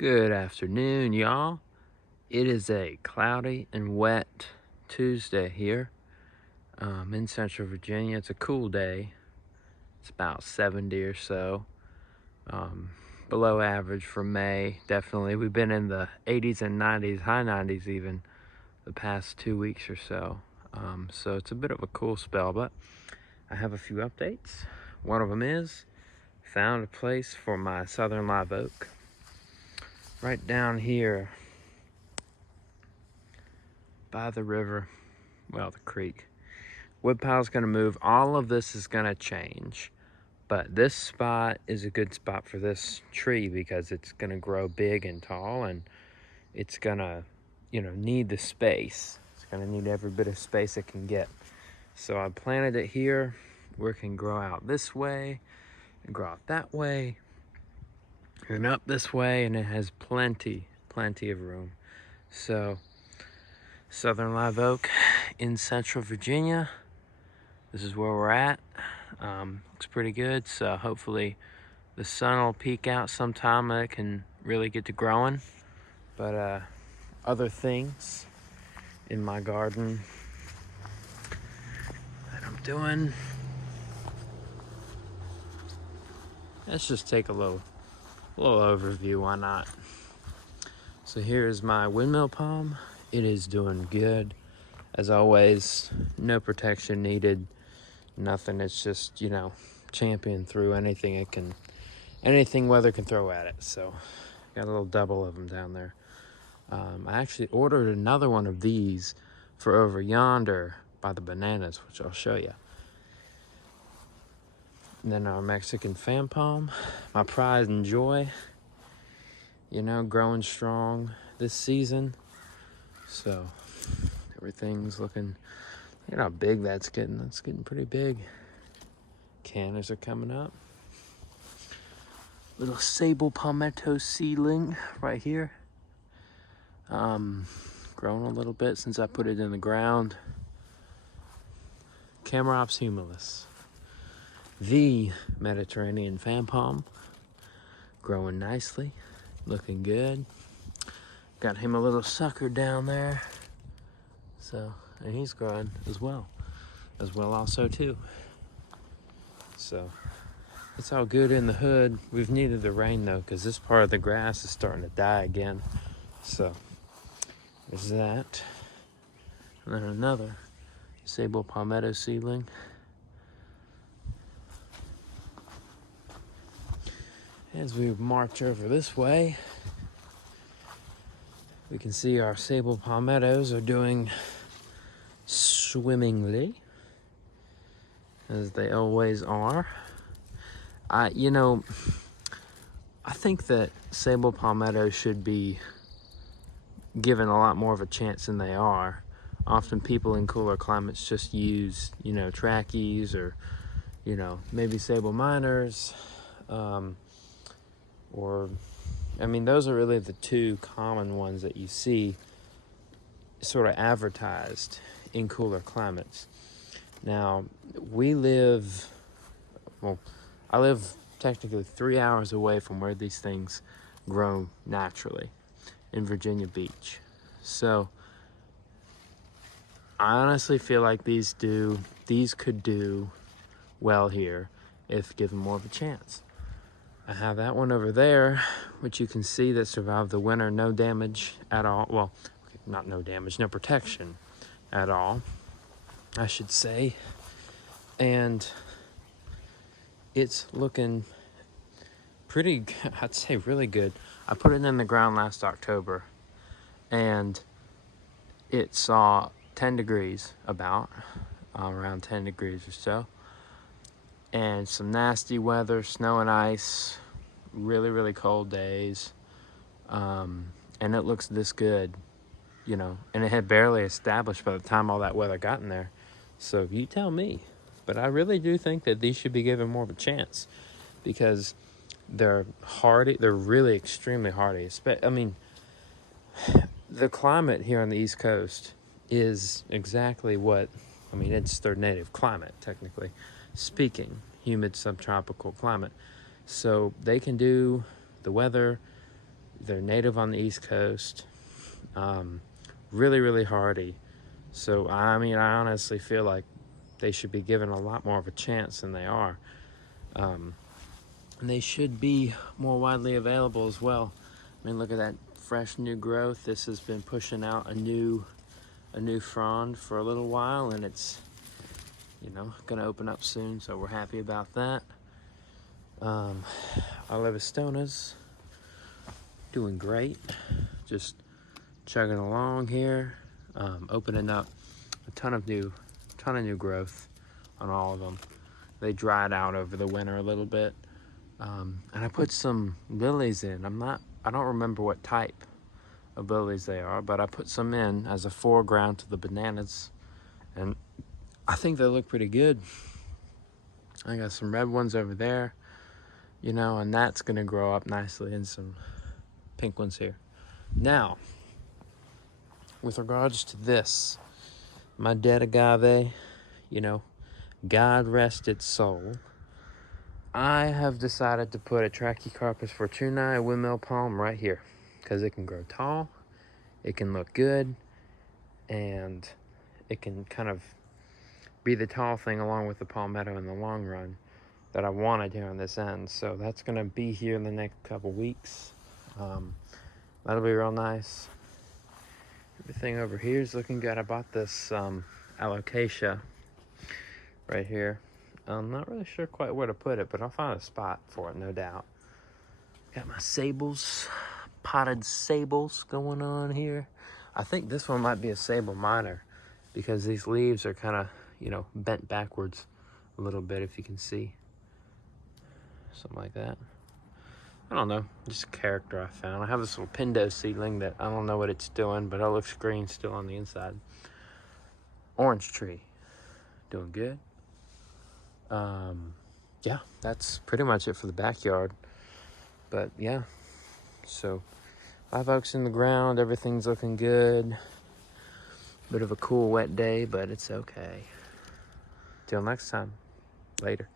Good afternoon, y'all. It is a cloudy and wet Tuesday here in Central Virginia. It's a cool day. It's about 70 or so, below average for May, definitely. We've been in the 80s and 90s, high 90s even, the past 2 weeks or so. So it's a bit of a cool spell, but I have a few updates. One of them is, found a place for my southern live oak. Right down here by the river, well, the creek. Woodpile's gonna move. All of this is gonna change, but this spot is a good spot for this tree because it's gonna grow big and tall, and it's gonna, need the space. It's gonna need every bit of space it can get. So I planted it here where it can grow out this way and grow out that way and up this way, and it has plenty of room. So southern live oak in Central Virginia, this is where we're at. Looks pretty good, so hopefully the sun will peek out sometime and it can really get to growing. But other things in my garden that I'm doing, let's just take a little overview, why not? So here's my windmill palm. It is doing good. As always, no protection needed, nothing. It's just, champion through anything weather can throw at it. So got a little double of them down there. I actually ordered another one of these for over yonder by the bananas, which I'll show you. And then our Mexican fan palm, my pride and joy, growing strong this season. So everything's looking, how big that's getting. That's getting pretty big. Cannas are coming up. Little sable palmetto seedling right here. Grown a little bit since I put it in the ground. Chamaerops humilis. The Mediterranean fan palm. Growing nicely. Looking good. Got him a little sucker down there. So, and he's growing as well also too. So it's all good in the hood. We've needed the rain though, because this part of the grass is starting to die again. So there's that. And then another sable palmetto seedling. As we march over this way, we can see our sable palmettos are doing swimmingly, as they always are. I think that sable palmettos should be given a lot more of a chance than they are. Often people in cooler climates just use, trackies or, maybe sable minors, those are really the two common ones that you see sort of advertised in cooler climates. Now, I live technically 3 hours away from where these things grow naturally in Virginia Beach. So I honestly feel like these could do well here if given more of a chance. I have that one over there, which you can see that survived the winter, no damage at all. Well, not no damage, no protection at all, I should say. And it's looking pretty, I'd say really good. I put it in the ground last October, and it saw 10 degrees around 10 degrees or so. And some nasty weather, snow and ice, really, really cold days. And it looks this good, and it had barely established by the time all that weather got in there. So you tell me. But I really do think that these should be given more of a chance because they're hardy. They're really extremely hardy. The climate here on the East Coast is exactly it's their native climate, technically speaking, humid subtropical climate. So they can do the weather, They're native on the East Coast. Really, really hardy. So, I mean, I honestly feel like they should be given a lot more of a chance than they are. And they should be more widely available as well. I mean, look at that fresh new growth. This has been pushing out a new frond for a little while, and it's, you know, gonna open up soon, so we're happy about that. Olivistona's doing great, just chugging along here, opening up a ton of new growth on all of them. They dried out over the winter a little bit, and I put some lilies in. I don't remember what type of lilies they are, but I put some in as a foreground to the bananas, and I think they look pretty good. I got some red ones over there, you know, and that's gonna grow up nicely, and some pink ones here. Now, with regards to this, my dead agave, you know, God rest its soul, I have decided to put a Trachycarpus fortunae, a windmill palm, right here, because it can grow tall, it can look good, and it can kind of be the tall thing along with the palmetto in the long run that I wanted here on this end. So that's gonna be here in the next couple weeks. That'll be real nice. Everything over here is looking good. I bought this alocasia right here. I'm not really sure quite where to put it, but I'll find a spot for it, no doubt. Got my sables, potted sables going on here. I think this one might be a sable minor because these leaves are kind of, you know, bent backwards a little bit, if you can see. Something like that. I don't know, just a character I found. I have this little Pindo seedling that I don't know what it's doing, but it looks green still on the inside. Orange tree, doing good. Yeah, that's pretty much it for the backyard. But yeah, so live oaks in the ground, everything's looking good. Bit of a cool wet day, but it's okay. Till next time, later.